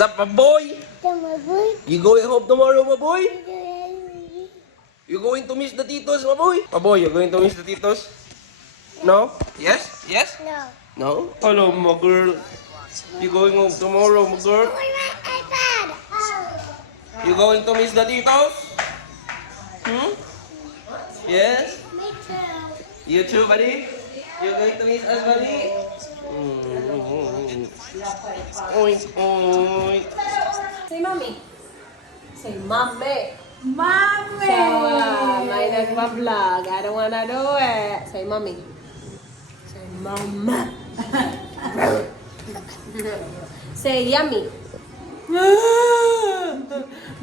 Sup, my boy? You going home tomorrow, my boy? You going to miss the titos, my boy? My boy, you going to miss the titos? No? Yes? Yes? No? Hello, my girl. You going home tomorrow, my girl? You going to miss the titos? Hmm? Yes? You too, buddy? You going to miss us, buddy? Oink, oink. Say mommy. Say mommy. Mommy! So, may nagpa-vlog. I don't wanna do it. Say mommy. Say mama. Say yummy.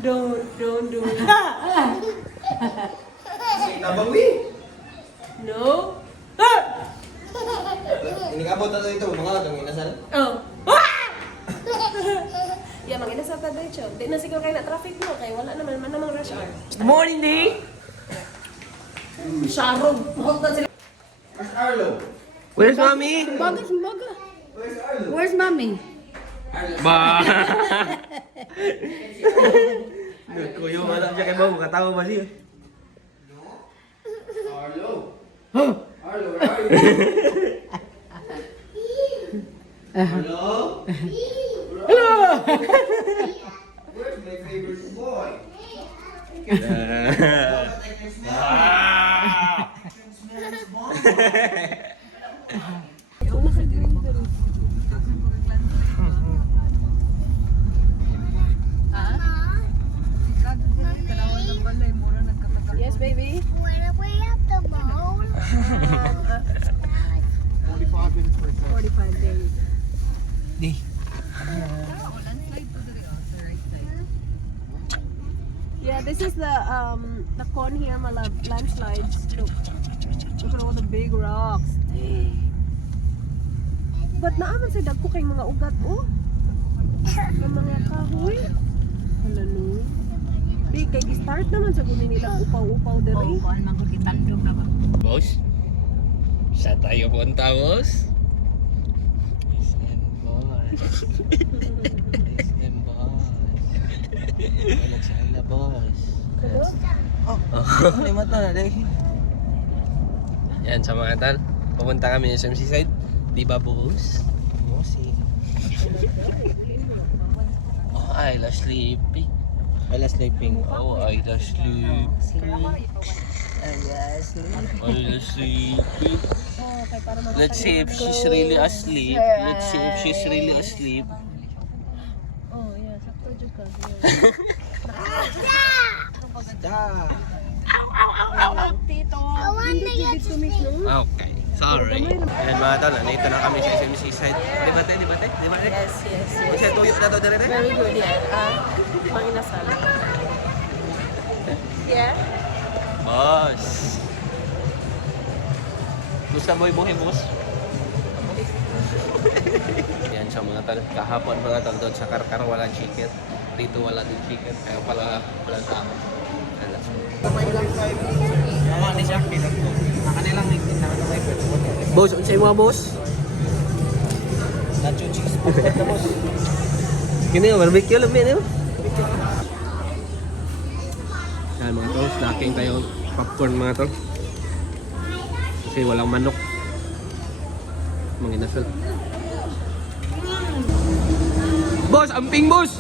Don't do it. Say tabawi. No. Ini kabot na ito, mga itong inasal. Oh. Yeah, mag inasal ta dito. Di na siguro kayo na traffic mo kay wala naman namang rush hour. Morning, day! Sharog. Hongkong sila. Where's Arlo? Where's mommy? Baga. Where's Arlo? Where's mommy? Ba! Kuyo, wala siya kay Bobo, katawa ba siya? Arlo? Huh? Arlo, where are you? Hello? Hello? Where's my favorite boy? Yes, baby. When are we at the mall? 45 days. Yeah, this is the con here, my love. Landslides. Look at all the big rocks. But naaman sa dagko kay mga ugat, oh. Ang mga kahoy. Hala no. Di, kay start naman sa gumin nilang upaw-upaw diri. Boss? Saan tayo punta, boss? SM boss. SM boss. Walang saan na, boss. Lima to na, dahil. Yan, sa mga tal. Pupunta kami sa MC side. Di ba, boss? Bossy. Oh, I love sleeping. I love sleeping. Oh, I love sleep. I love sleeping. Let's see if she's really asleep. Let's see if she's really asleep. Oh, yeah, sakto jud ka. Stop. I want to get to me. Okay, sorry. Ayan mga tol, nandito na kami sa SMC side. Di ba, te? Yes. Kasi tuyo na to, dire. Very good, yeah. Manginasal. Yeah? Boss. Gusto mo ibuhin, boss? Yan sa mga tol. Kahapon mga tol doon sa Karkar wala chicken. Dito wala din chicken. Kaya pala walang tao. Boss, unsay mo, boss? Nacho cheese. Kini barbecue lang din, Yan mga tol, snacking tayo. Popcorn mga tol. Kasi walang manok. Manginasal. Boss, amping boss!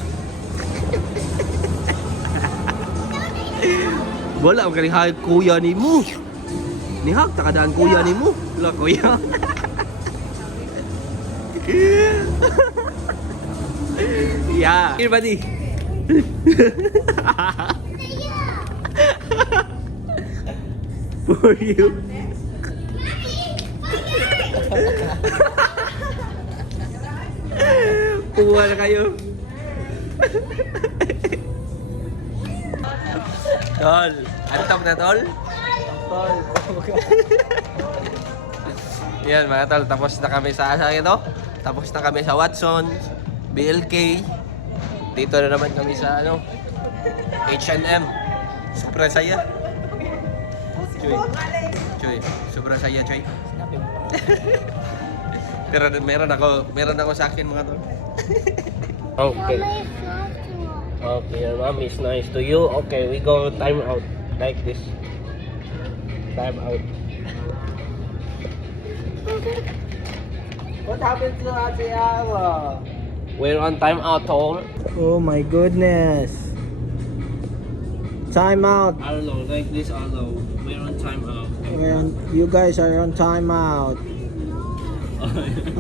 Wala, ang kanihag kuya ni mo. Nihag, takadaan kuya ni mo. Wala, kuya. Yeah. Here, buddy. For you. Kuha na kayo. Tol, antog na tol? Tol. Yan mga tol, tapos na kami sa ito. Tapos na kami sa Watson, BLK. Dito na naman kami sa H&M. Sobrang saya. Choy, sobrang saya, Choy. Pero meron ako sa akin mga tol. Okay. Mama is so Okay, your mom is nice to you. Okay, we go time out like this. Time out. What happened to Ate Awa? We're on time out, Tol. Oh my goodness. Time out. Arlo, like this, Arlo. We're on time out. You guys are on time out.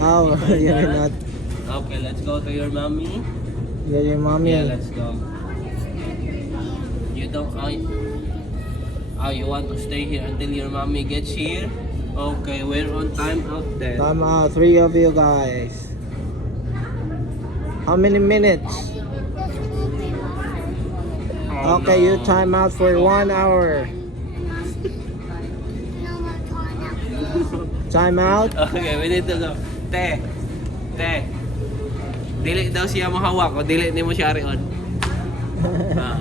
Oh, you're not. Okay, let's go to your mommy. You're your mommy. Yeah, let's go. You don't. Oh, you want to stay here until your mommy gets here? Okay, we're on time out then. Time out, 3 of you guys. How many minutes? Oh, Okay, no. you time out for 1 hour. Time out. Okay, we need to go. Te. Dili daw siya mahawak o dili ni mo siya rion. Ah.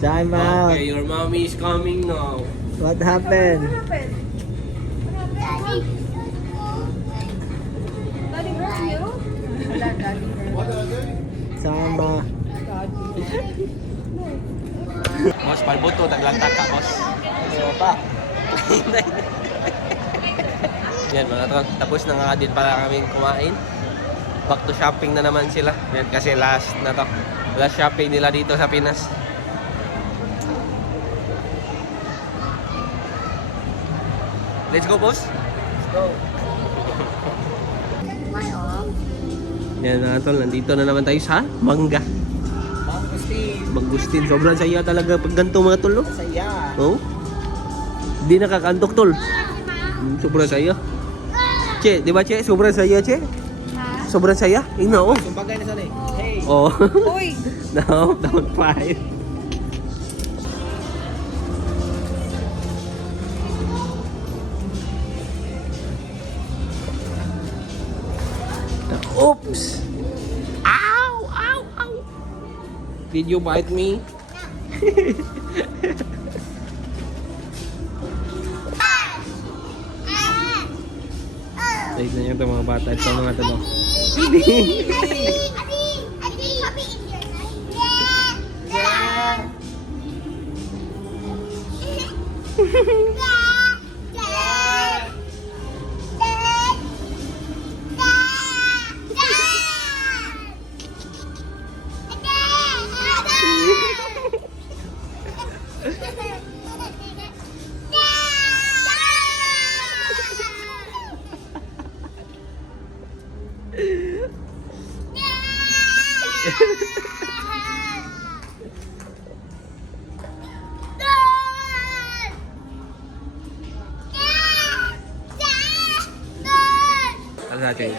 Time out. Okay, your mommy is coming now. What happened? Daddy. Daddy hurt you? Wala, daddy hurt. Time out. Boss, palbuto, taglanta ka, boss. Ano pa? Yan mga tol, tapos na nga din pala kami kumain. Back to shopping na naman sila. Yan kasi last na to. Last shopping nila dito sa Pinas. Let's go, boss. Let's go. My arm. Yan mga tol, nandito na naman tayo sa Mangga. Mangustin. Mangustin, sobrang saya talaga pag ganito mga tol, no? Saya. Oh? Di nakakantok, tol. Sobrang saya. Che, di ba, Che? Sobrang saya, Che? Sobrang saya? Ino, oh. Sumbagay na sana eh. Hey. Oh. Uy! No, don't fight. Oops! Ow! Ow! Ow! Did you bite me? Tignan niyo ito mga bata. Ito mga ito.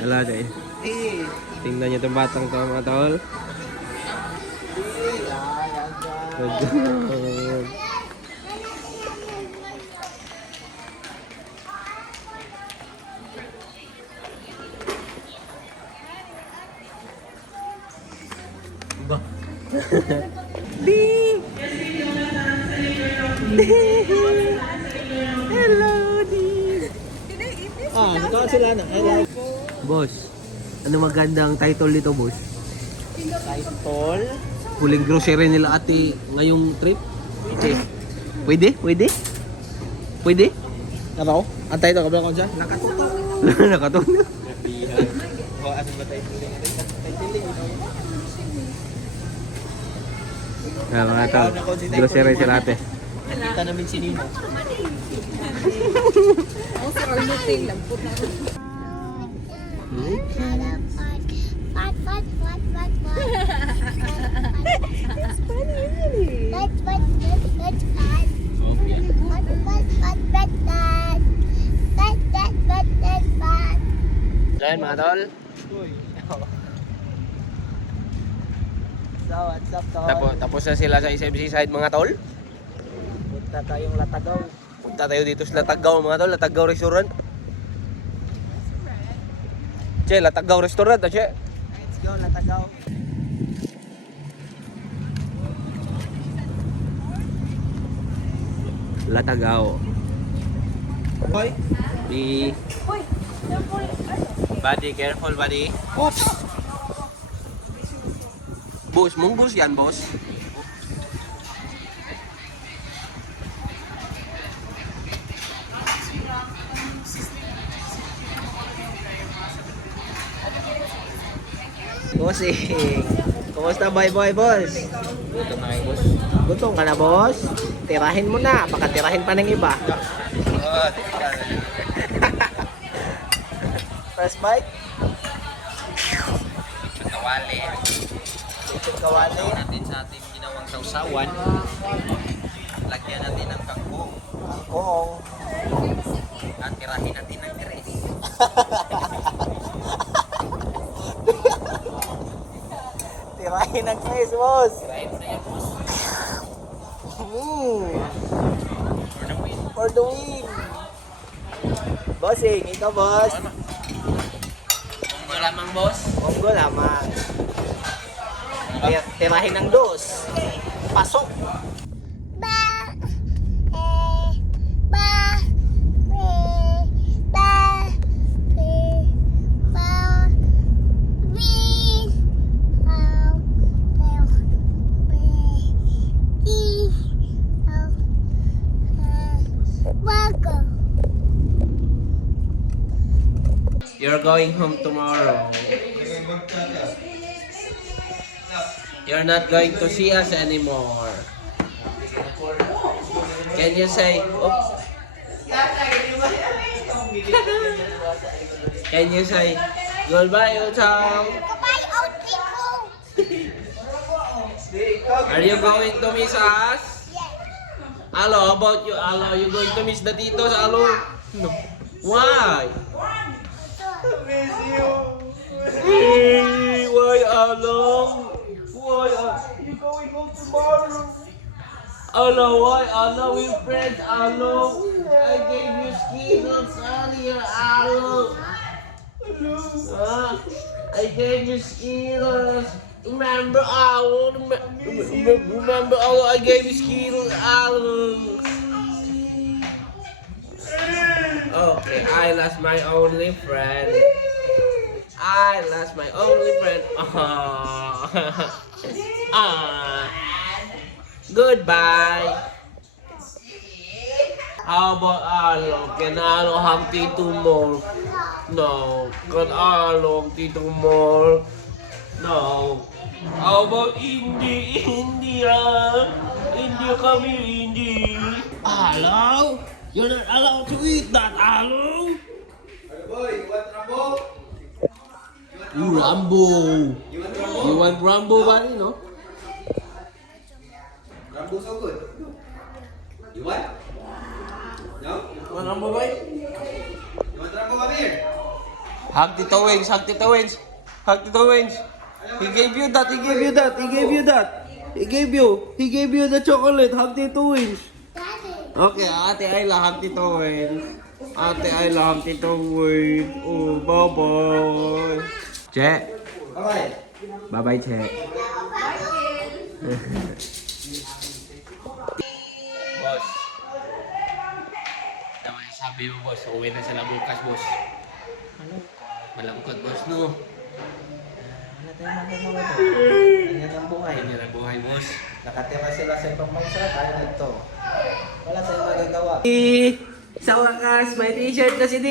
Ala, Che. Hey. Tingnan niyo itong batang to mga tol. Good job. Ba? Hello, Dee! Ito sila na. I like Boss, ano magandang title nito, boss? title. Huling grocery nila ate ngayong trip? Okay. Pwede? Pwede? Pwede? Ano? Ang title, kabila ko dyan. Nakatutok. Nakatulog. O, ano ba title? Mga tol, grocery sila ate. Nakita namin si Nino. Ako sa kaluting lang po na. It's funny, isn't it? Yan mga tol. So, what's up, tol? Tapos na sila sa SMC side mga tol. Punta tayong Latagaw. Punta tayo dito sa Latagaw mga tol, Latagaw Restaurant. Che, Latagaw Restaurant, che. Let's go, Latagaw. Latagaw. Boy. Di. Buddy, careful buddy. Oops! Boss, mong boss yan, boss. Bossing. Kumusta boy boss? Ito na kayo, boss. Gutom ka na boss? Tirahin mo na, baka tirahin pa ng iba. First bite? Kawali. Chicken kawali. Natin sa ating ginawang sausawan. Lagyan natin ng kangkong. Kangkong. At tirahin natin ng tres. Tirahin ng face boss. Tirahin mo na yan, boss. For the win. Bossing, ikaw boss. Kung lamang, boss. Monggo lamang. Tirahin ng dos. Pasok. You're going home tomorrow. You're not going to see us anymore. Can you say, oops? Can you say, goodbye, Utang? Are you going to miss us? Alo, how about you, Alo? You going to miss the titos, Alo? No. Why? Hey, why, Alo? Why, you going home tomorrow? Alo, why, Alo? We're friends, Alo. I gave you Skittles earlier, Alo. I gave you Skittles. Remember, Alo? Remember, Alo? I gave you Skittles, Alo. Okay, I lost my only friend. I lost my only friend. Goodbye. How about Alo? Can Alo have Tito more? No. Can Alo have Tito more? No. How about Indy? India? India, come here, Indy. Alo? You're not allowed to eat that, Alo. Boy, you want Rambo? Rambo. You want Rambo, buddy, no? Rambo so good. You want? No? You want Rambo, boy? You want Rambo? Come here. Hug Tito Wings, hug Tito Wings. Hug Tito Wings. He gave you that, he gave you that, he gave you that. He gave you the chocolate. Hug Tito Wings. Okay, Ate Ayla, hug Tito Wings. Ate Ayla, hug Tito Wings. Oh, bye-bye. Che. Bye-bye. Bye-bye, Che. Boss. Tama yung sabi mo, boss. Uwi na sila bukas, boss. Ano? Malangkot, boss, no? Wala tayong magagawa doon. Ganyan ang buhay. Ganyan ang buhay, boss. Nakatira sila sa ibang bansa, tayo dito. Wala tayong magagawa. Sa wakas, may t-shirt na si D.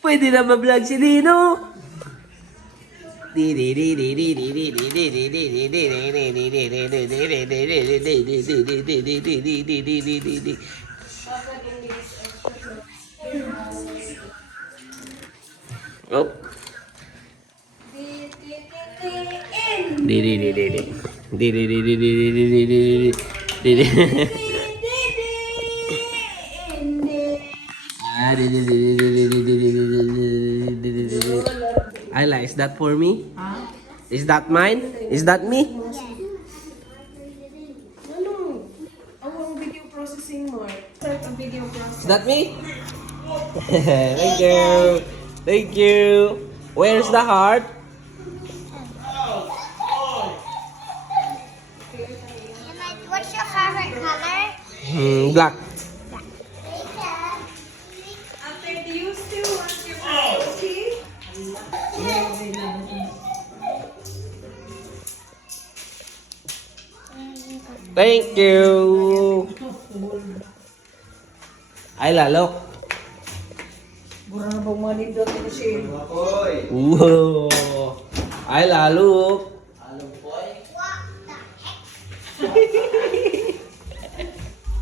Pwede na ma-vlog si Dino. Oh. Ayla, is that for me? Huh? Is that mine? Is that me? Ano? Ang video processing mo. Start ang video Is processing. that me? Thank you. Thank you. Where's the heart? What's your favorite color? Black. After, do you still want your favorite tea? Thank you. Ay, lalok. Mura na bang manindot ni Shane? Maboy. Wow. Ay, lalok. What the heck?